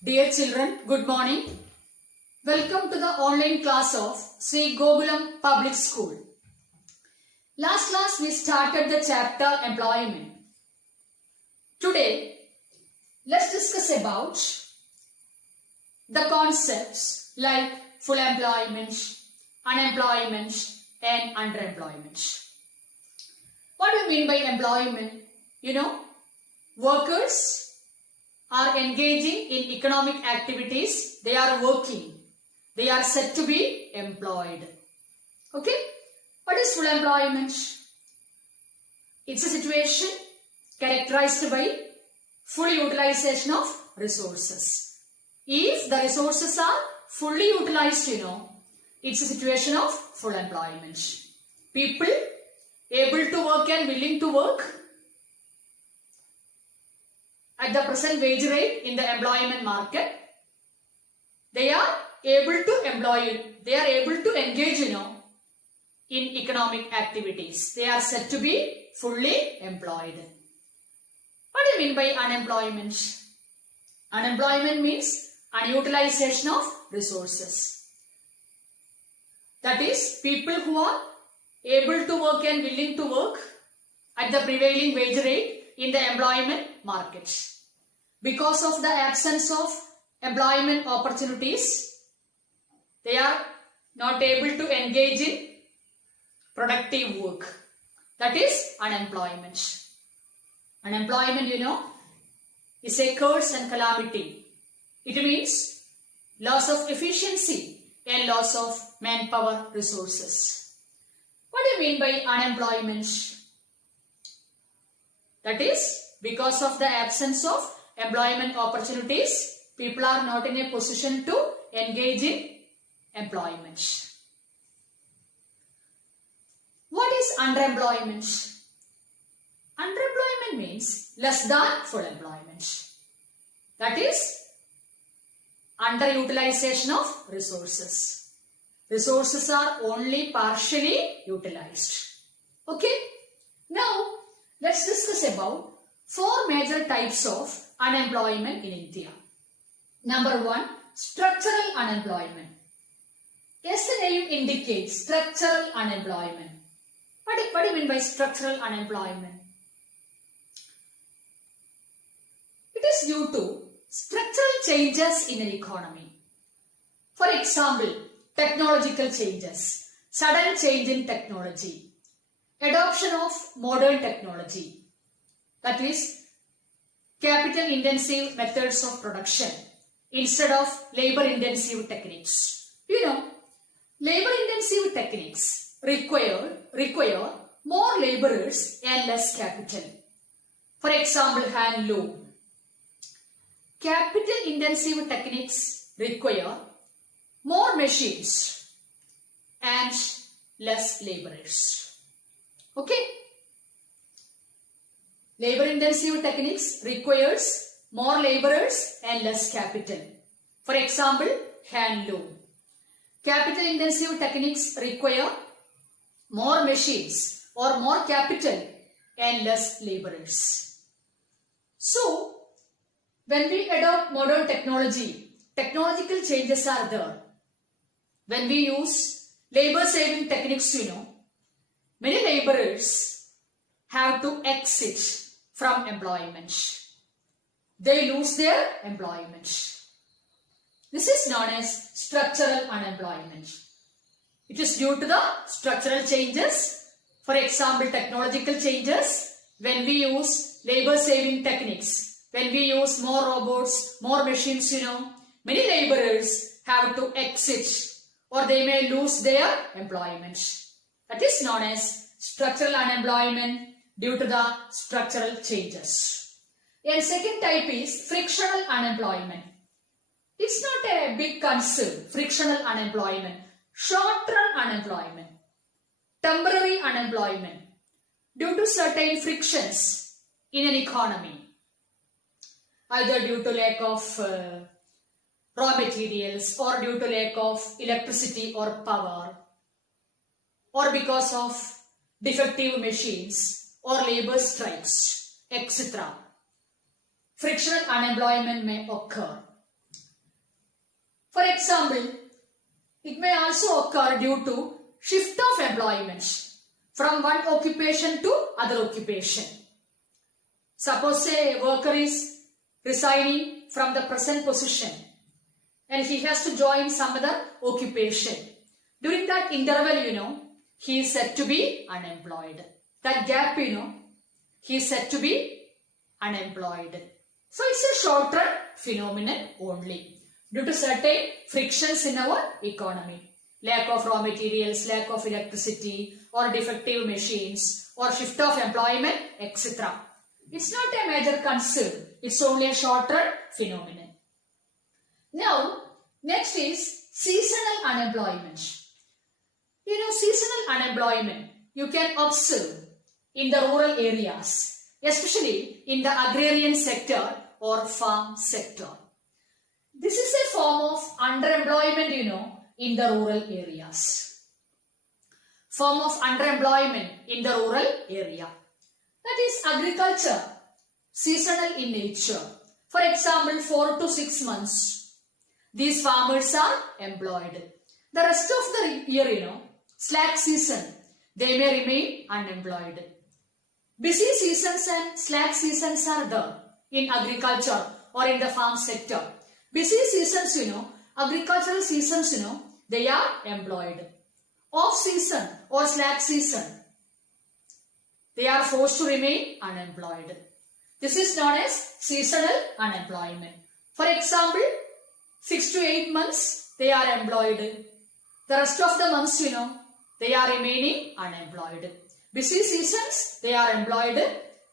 Dear children, good morning. Welcome to the online class of Sri Gokulam Public School. Last class we started the chapter employment. Today, let's discuss about the concepts like full employment, unemployment and underemployment. What do you mean by employment? Workers are engaging in economic activities. They are working. They are said to be employed. Okay? What is full employment? It's a situation characterized by full utilization of resources. If the resources are fully utilized, it's a situation of full employment. People able to work and willing to work at the present wage rate in the employment market, they are able to engage, in economic activities. They are said to be fully employed. What do you mean by unemployment? Unemployment means unutilization of resources. That is, people who are able to work and willing to work at the prevailing wage rate in the employment market. Because of the absence of employment opportunities, they are not able to engage in productive work. That is unemployment. Unemployment, is a curse and calamity. It means loss of efficiency and loss of manpower resources. What do you mean by unemployment? That is, because of the absence of employment opportunities, people are not in a position to engage in employment. What is underemployment? Underemployment means less than full employment. That is, underutilization of resources. Resources are only partially utilized. Okay? Now, let's discuss about 4 major types of unemployment in India. Number 1, structural unemployment. As the name indicates, structural unemployment. What do you mean by structural unemployment? It is due to structural changes in an economy. For example, technological changes, sudden change in technology, adoption of modern technology, that is, capital-intensive methods of production instead of labor-intensive techniques. Labor-intensive techniques require more laborers and less capital. For example, handloom. Capital-intensive techniques require more machines and less laborers. Okay? Labor-intensive techniques requires more laborers and less capital. For example, handloom. Capital-intensive techniques require more machines or more capital and less laborers. So, when we adopt modern technology, technological changes are there. When we use labor-saving techniques, many laborers have to exit from employment. They lose their employment. This is known as structural unemployment. It is due to the structural changes. For example, technological changes. When we use labor-saving techniques, when we use more robots, more machines, many laborers have to exit or they may lose their employment. That is known as structural unemployment due to the structural changes. And second type is frictional unemployment. It's not a big concern, frictional unemployment, short-term unemployment, temporary unemployment due to certain frictions in an economy, either due to lack of raw materials or due to lack of electricity or power, or because of defective machines or labor strikes, etc. Frictional unemployment may occur. For example, it may also occur due to shift of employment from one occupation to other occupation. Suppose a worker is resigning from the present position and he has to join some other occupation. During that interval, he is said to be unemployed. That gap, he is said to be unemployed. So it's a short-term phenomenon only due to certain frictions in our economy. Lack of raw materials, lack of electricity or defective machines or shift of employment, etc. It's not a major concern. It's only a short-term phenomenon. Now, next is seasonal unemployment. Seasonal unemployment you can observe in the rural areas, especially in the agrarian sector or farm sector. This is a form of underemployment, in the rural areas. Form of underemployment in the rural area. That is agriculture, seasonal in nature. For example, 4 to 6 months, these farmers are employed. The rest of the year, slack season, they may remain unemployed. Busy seasons and slack seasons are there in agriculture or in the farm sector. Busy seasons, agricultural seasons, they are employed. Off season or slack season, they are forced to remain unemployed. This is known as seasonal unemployment. For example, 6 to 8 months, they are employed. The rest of the months, they are remaining unemployed. Busy seasons, they are employed.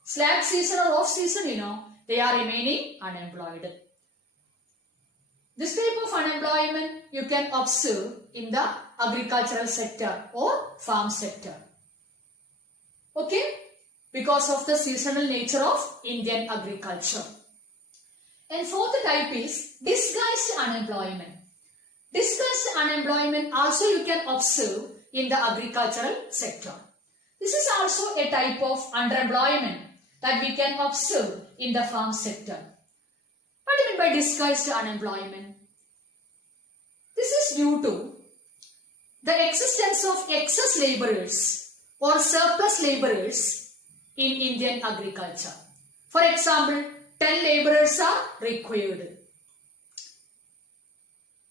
Slack season or off season, they are remaining unemployed. This type of unemployment you can observe in the agricultural sector or farm sector. Okay? Because of the seasonal nature of Indian agriculture. And fourth type is disguised unemployment. Disguised unemployment also you can observe in the agricultural sector. This is also a type of underemployment that we can observe in the farm sector. What do you mean by disguised unemployment? This is due to the existence of excess laborers or surplus laborers in Indian agriculture. For example, 10 laborers are required.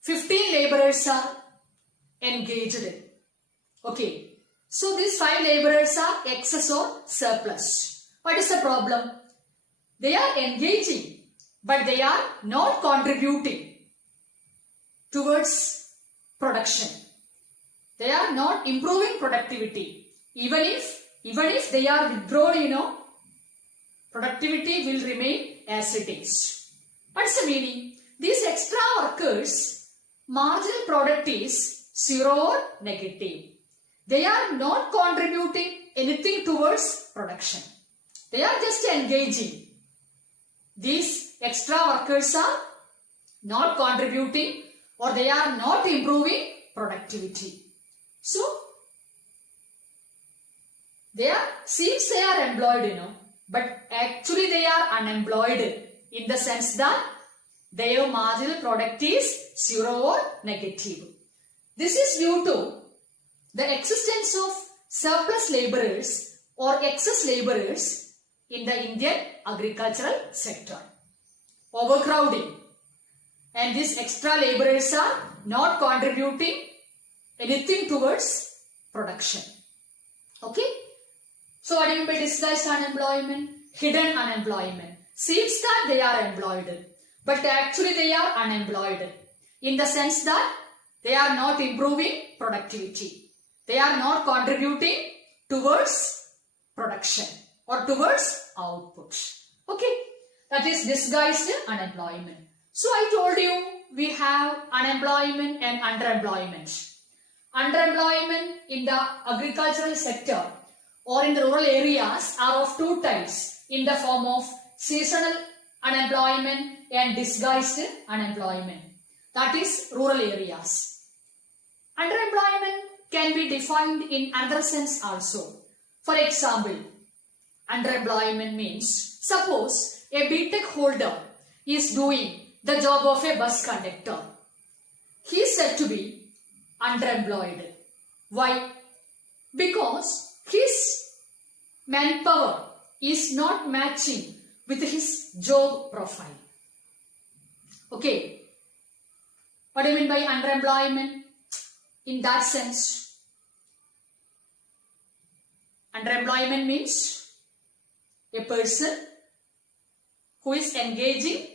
15 laborers are engaged. Okay. So these 5 laborers are excess or surplus. What is the problem? They are engaging, but they are not contributing towards production. They are not improving productivity. Even if they are withdrawn, productivity will remain as it is. What's the meaning? These extra workers, marginal product is 0 or negative. They are not contributing anything towards production. They are just engaging. These extra workers are not contributing or they are not improving productivity. So, seems they are employed, but actually they are unemployed in the sense that their marginal product is 0 or negative. This is due to the existence of surplus laborers or excess laborers in the Indian agricultural sector. Overcrowding. And these extra laborers are not contributing anything towards production. Okay? So what do you mean by disguised unemployment? Hidden unemployment. Seems that they are employed, but actually they are unemployed in the sense that they are not improving productivity. They are not contributing towards production or towards output. Okay, that is disguised unemployment. So I told you we have unemployment and underemployment. Underemployment in the agricultural sector or in the rural areas are of 2 types in the form of seasonal unemployment and disguised unemployment. That is rural areas. Underemployment can be defined in another sense also. For example, underemployment means suppose a B.Tech holder is doing the job of a bus conductor he is said to be underemployed. Why? Because his manpower is not matching with his job profile. Okay. What do you mean by underemployment? In that sense, underemployment means a person who is engaging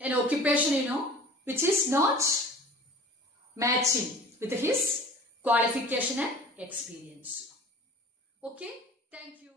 an occupation, which is not matching with his qualification and experience. Okay, thank you.